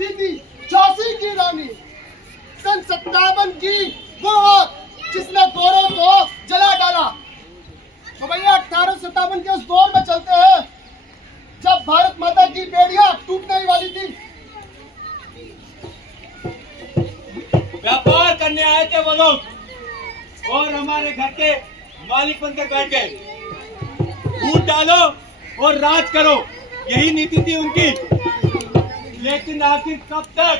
बनती थी झांसी की रानी। सन 57 की वो आग जिसने गोरों को जला डाला। तो भैया 1857 के उस दौर में चलते हैं जब भारत माता की बेड़ियां टूटने ही वाली थी। व्यापार करने आए थे वो लोग और हमारे घर के मालिक बनकर बैठ गए। फूट डालो और राज करो, यही नीति थी उनकी। लेकिन आखिर कब तक?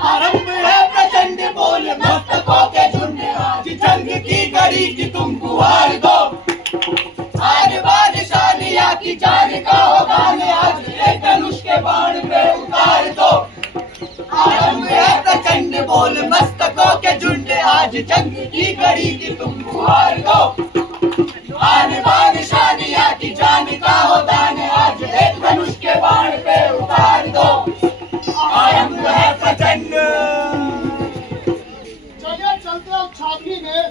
आरंभ है प्रचंड बोल मस्तकों के झुंड, आज जंग की घड़ी की तुम गुहार दो। आज बादशाह की जान का होगा, आज एक धनुष के बाण पे उतार दो। आरंभ है प्रचंड बोल मस्तकों के झुंड, आज जंग की घड़ी की तुम गुहार दो। आज बादशाह की जान का होगा, आज एक धनुष के बाण पे उतार दो। आरंभ है प्रचंड। चलिए चलते हैं छावनी में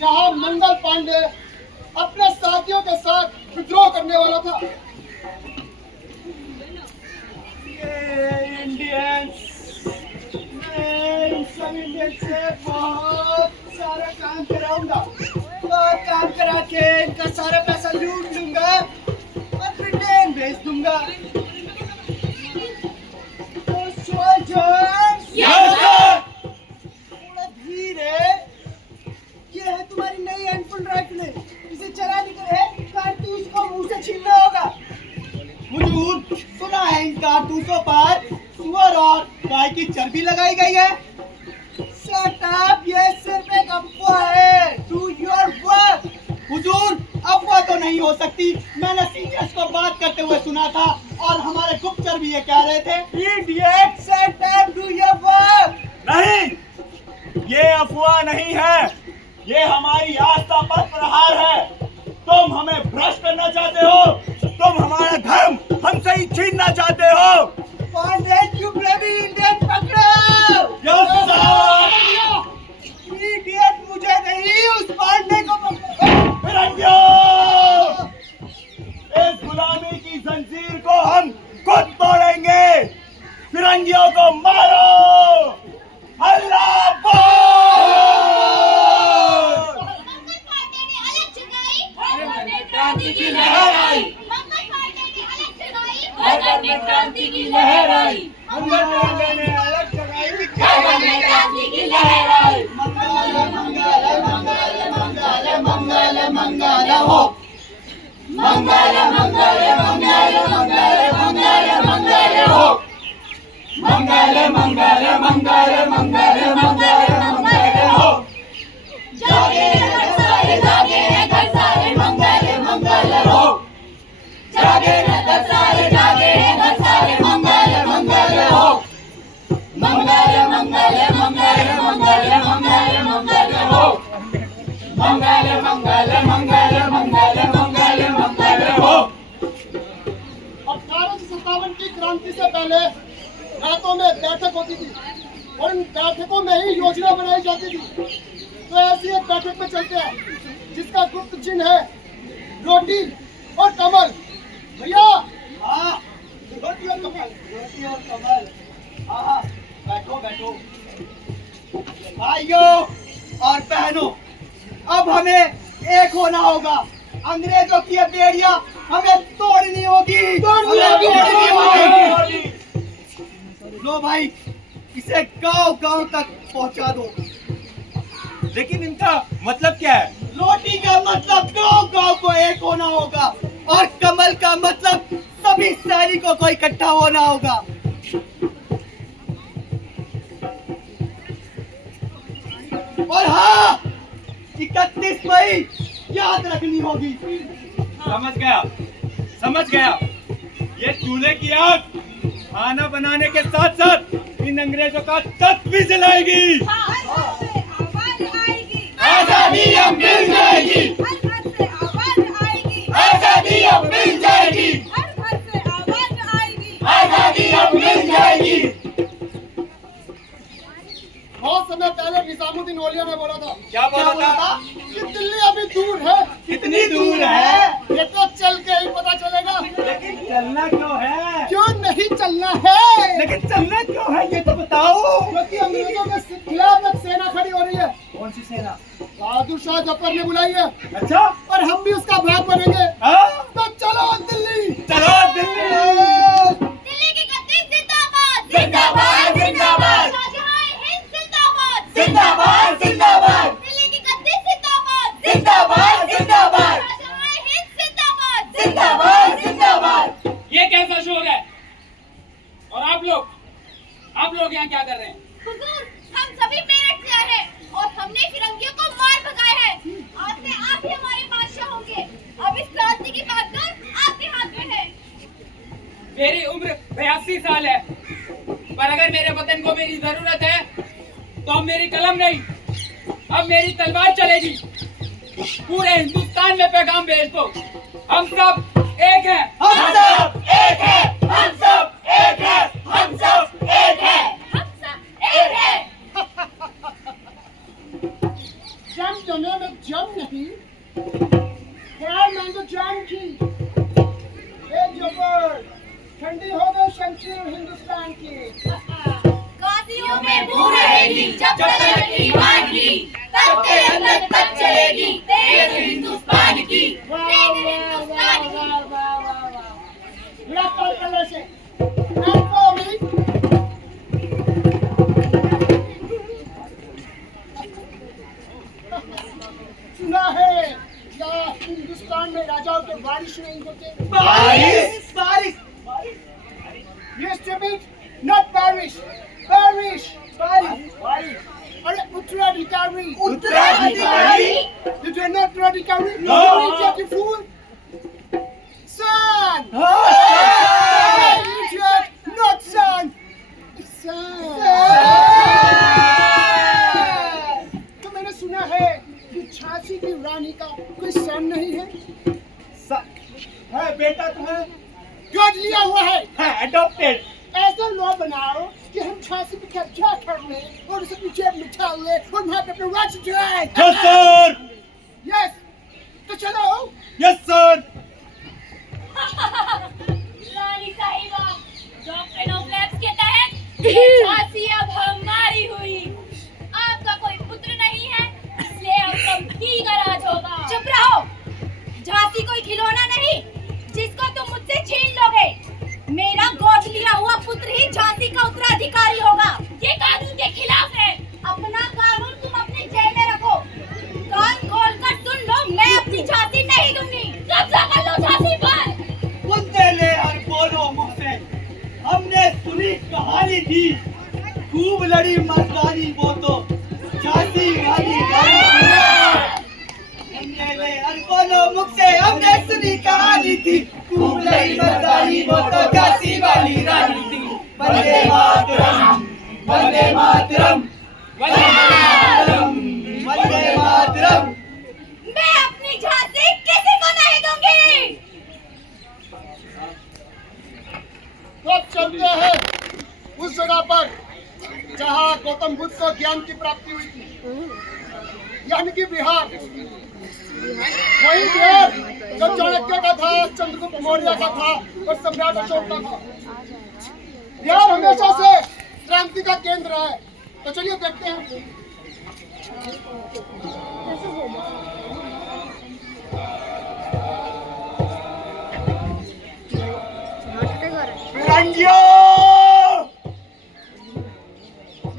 जहां मंगल पांडे अपने साथियों के साथ विद्रोह करने वाला था। इंडियंस, मैं सब इंडियंस से बहुत सारा काम कराऊंगा। बहुत काम करा के इनका सारा पैसा लूट लूंगा और ब्रिटेन भेज दूंगा। तो सोल्जर्स, थोड़ा धीरे। ये है तुम्हारी नई एनफील्ड राइफल, इसे चलाने के लिए कारतूस को मुंह से छीनना होगा। हुजूर, सुना है इन कारतूसों पर सुअर और गाय की चर्बी लगाई गई है। शट अप, ये सिर्फ एक अफवाह है। Do your work. हुजूर, अफवाह तो नहीं हो सकती। मैंने सीनियर्स को बात करते हुए सुना था और हमारे गुप्तचर भी ये कह रहे थे। Idiot, shut up, do your work. नहीं, ये अफवाह नहीं है, ये हमारी आस्था पर प्रहार है। तुम हमें भ्रष्ट करना चाहते हो, तुम हमारा धर्म हमसे ही छीनना चाहते हो। पांडे, you bloody Indian, पकड़ो! Yes, sir! Idiot, मुझे नहीं, उस पांडे को पकड़ो! फिरंगियों! इस गुलामी की जंजीर को हम खुद तोड़ेंगे। फिरंगियों को मारो! अल्लाह बोल! क्रांति की लहर आई, क्रांति की लहर आई, ने अलग जगाई, क्रांति की लहर आई। मंगल मंगल मंगल मंगल मंगल मंगल हो। मंगल मंगल मंगल मंगल मंगल मंगल हो। मंगल मंगल मंगल मंगल मंगल मंगल हो। जागे घर सारे, जागे घर सारे, मंगल मंगल हो। जागे घर सारे, जागे घर सारे, मंगल मंगल हो। मंगल मंगल मंगल मंगल मंगल मंगल हो। मंगल मंगल मंगल मंगल मंगल मंगल हो। 1857 की क्रांति से पहले रातों में बैठक होती थी और इन बैठकों में ही योजना बनाई जाती थी। तो ऐसी एक बैठक में चलते हैं जिसका गुप्त चिन्ह है रोटी और कमल। भैया, हाँ, रोटी और कमल, रोटी और कमल। हाँ, बैठो बैठो। भाइयों और बहनों, अब हमें एक होना होगा। अंग्रेजों की ये बेड़ियां हमें तोड़नी होगी। लो भाई, इसे गांव-गांव तक पहुंचा दो। लेकिन इनका मतलब क्या है? रोटी का मतलब गांव-गांव को एक होना होगा और कमल का मतलब सभी सैनिकों को इकट्ठा होना होगा। और हाँ, 31 मई याद रखनी होगी। समझ गया। ये चूल्हे की आग खाना बनाने के साथ साथ इन अंग्रेजों का तख्त भी जलाएगी। आजादी अब मिल जाएगी, आजादी अब मिल जाएगी, आजादी अब मिल जाएगी। बहुत समय पहले निजामुद्दीन औलिया ने बोला था। क्या बोला था? कि दिल्ली अभी दूर है। कितनी दूर है? ये तो चल के ही पता चलेगा। लेकिन चलना क्यों है? क्यों नहीं ही चलना है। लेकिन चलना क्यों है ये तो बताओ। क्योंकि अंग्रेजों के खिलाफ एक सेना खड़ी हो रही है। कौन सी सेना। बहादुर शाह जफर ने बुलाई है। अच्छा। और हम भी उसका भाग बनेंगे। हाँ? तो चलो दिल्ली। चलो दिल्ली। दिल्ली की गद्दी जिंदाबाद जिंदाबाद जिंदाबाद शाहजहां हिंद जिंदाबाद जिंदाबाद जिंदाबाद दिल्ली की गद्दी जिंदाबाद जिंदाबाद जिंदाबाद शाहजहां हिंद जिंदाबाद जिंदाबाद जिंदाबाद। ये कैसा शोर है? और आप लोग यहाँ क्या कर रहे हैं? हुजूर, हम सभी मेरठ से आए हैं और हमने फिरंगियों को मार भगाया है। आज से आप ही हमारे बादशाह होंगे। अब इस क्रांति की बागडोर आपके हाथ में है। मेरी उम्र 82 साल है, पर अगर मेरे वतन को मेरी जरूरत है तो अब मेरी कलम नहीं, अब मेरी तलवार चलेगी। पूरे हिंदुस्तान में पैगाम भेज दो, हम सब एक हैं। हम सब एक है। हम सब एक है। हम सब एक है। हम सब एक है। जम जमे में जम नहीं, ख्याल मैंने जान की। एक जबर ठंडी हो गई शमशीर हिंदुस्तान की। गाजियों में बू रहेगी जब तक ईमान की, तब तक तक चलेगी तेज हिंदुस्तान की। तेज हिंदुस्तान की। Black color से and for me सुना है क्या हिंदुस्तान में राजाओं के बारिश नहीं होते। बारिश बारिश Used to be not Parish, Parish, Parish. अरे उत्तराधिकारी। उत्तराधिकारी। Did you know उत्तराधिकारी? No. You idiot, you fool. Son. हाँ। Idiot, not son. Son. तो मैंने सुना है कि झांसी की रानी का कोई सन नहीं है। है बेटा तो है। गोद लिया हुआ है। अडॉप्टेड। ऐसा लॉ बनाओ कि हम झांसी पे कब्जा कर लें और उसे पीछे बिठा लें और वहाँ पे अपने राज्य चलाएं। Yes sir. यस, तो चलो। Yes sir. रानी साहिबा, डॉक्ट्रिन ऑफ लैप्स के तहत ये झांसी अब हमारी हुई। आपका कोई पुत्र नहीं है, इसलिए अब कंपनी का राज होगा। चुप रहो, झांसी कोई खिलौना नहीं जिसको तुम मुझसे छीन लोगे। मेरा गोद लिया हुआ पुत्र ही झांसी का उत्तराधिकारी होगा। ये कानून के खिलाफ है। अपना कानून तुम अपने जेब में रखो। कान खोलकर सुन लो, मैं अपनी झांसी नहीं दूंगी। कब्जा कर लो झांसी पर। सुनते ले और बोलो मुझसे। हमने सुनी कहानी थी, खूब लड़ी मर्दानी वो तो झांसी वाली रानी। सुनते ले और बोलो मुझसे। हमने सुनी कहानी थी, खूब लड़ी मर्दानी वो तो झांसी वाली रानी थी। वंदे मातरम, वंदे मातरम, वंदे मातरम, वंदे मातरम। मैं अपनी झांसी किसी को नहीं दूंगी। तो अब चलते हैं उस जगह पर जहाँ गौतम बुद्ध को ज्ञान की प्राप्ति हुई थी, यानी कि बिहार। वही बिहार जो चाणक्य का था, चंद्रगुप्त मौर्य का था और सम्राट अशोक का था। बिहार हमेशा से क्रांति का केंद्र है। तो चलिए देखते हैं। फिरंगियों,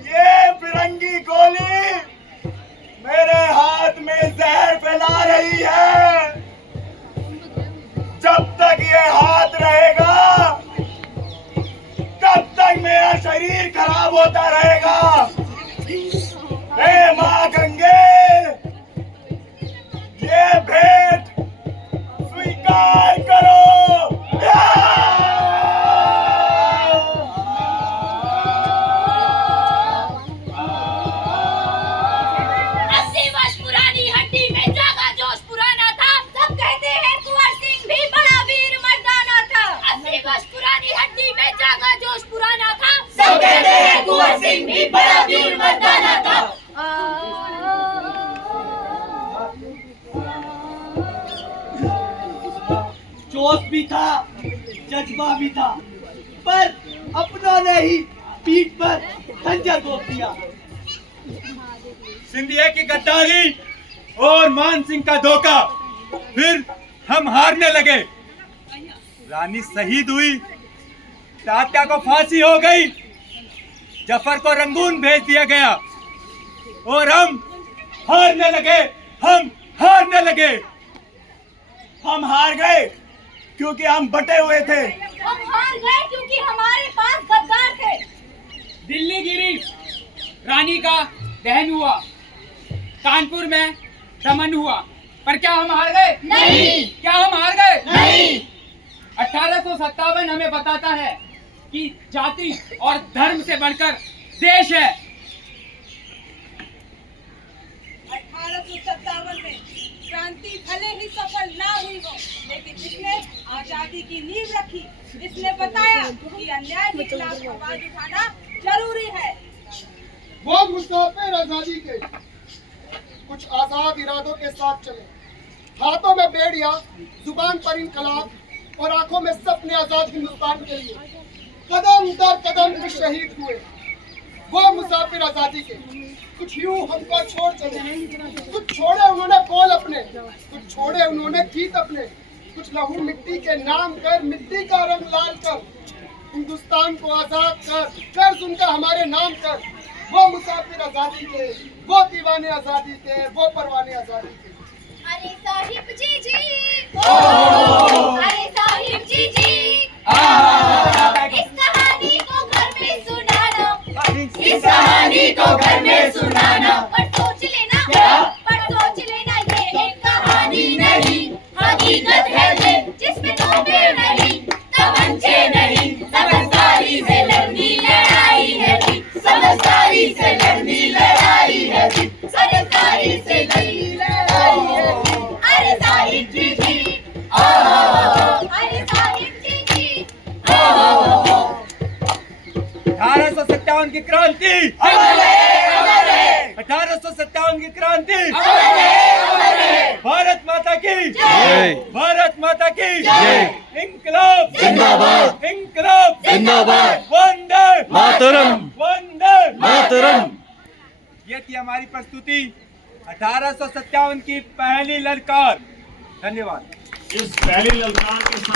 ये फिरंगी गोली मेरे हाथ में जहर फैला रही है। जब तक ये हाथ रहेगा तब तक मेरा शरीर खराब होता रहेगा। हे माँ गंगे, ये भेंट स्वीकार करो। जोश भी था, जज्बा भी था, पर अपनों ने ही पीठ पर खंजर घोंप दिया। सिंधिया की गद्दारी और मान सिंह का धोखा, फिर हम हारने लगे। रानी शहीद हुई, तात्या को फांसी हो गई, जफर को रंगून भेज दिया गया और हम हारने लगे। हम हारने लगे। हम हार गए क्योंकि हम बटे हुए थे। हम हार गए क्योंकि हमारे पास गद्दार थे। दिल्ली गिरी, रानी का दहन हुआ, कानपुर में दमन हुआ, पर क्या हम हार गए? नहीं। क्या हम हार गए? नहीं। 1857 हमें बताता है कि जाति और धर्म से बढ़कर देश है। 1857 में क्रांति भले ही सफल ना हुई हो, लेकिन इसने आजादी की नींव रखी। इसने बताया कि अन्याय के खिलाफ आवाज उठाना जरूरी है। वो मुसाफिर आजादी के कुछ आजाद इरादों के साथ चले, हाथों में बेड़िया, जुबान पर इनकलाब और आंखों में सपने आजाद हिंदुस्तान के लिए कदम दर कदम कुछ शहीद हुए। वो मुसाफिर आजादी के कुछ यूं हमको छोड़ चले, कुछ छोड़े उन्होंने बोल अपने, कुछ छोड़े उन्होंने गीत अपने, कुछ लहू मिट्टी के नाम कर, मिट्टी का रंग लाल कर, हिंदुस्तान को आजाद कर, कर्ज उनका हमारे नाम कर। वो मुसाफिर आजादी के, वो दीवाने आजादी के, वो परवाने आजादी के। अरे साहिब जी जी, अरे साहिब जी जी, इस कहानी को घर में सुनाना, इस कहानी को घर में सुनाना। पर सोच लेना, पर सोच लेना ये एक कहानी नहीं, हकीकत है ये जिसमें तोपे नहीं, तमंचे नहीं, समझदारी से लड़नी लड़ाई है जी, समझदारी से लड़नी लड़ाई है जी, समझदारी से लड़नी लड़ाई है जी। अरे साहिब जी जी, अरे साहिब जी जी, 1857 की क्रांति, 1857 की क्रांति, भारत माता की जय, भारत माता की जय, इंकलाब जिंदाबाद, इंकलाब जिंदाबाद, वंदे मातरम, वंदे मातरम। ये थी हमारी प्रस्तुति 1857 की पहली ललकार। धन्यवाद। इस पहली ललकार के साथ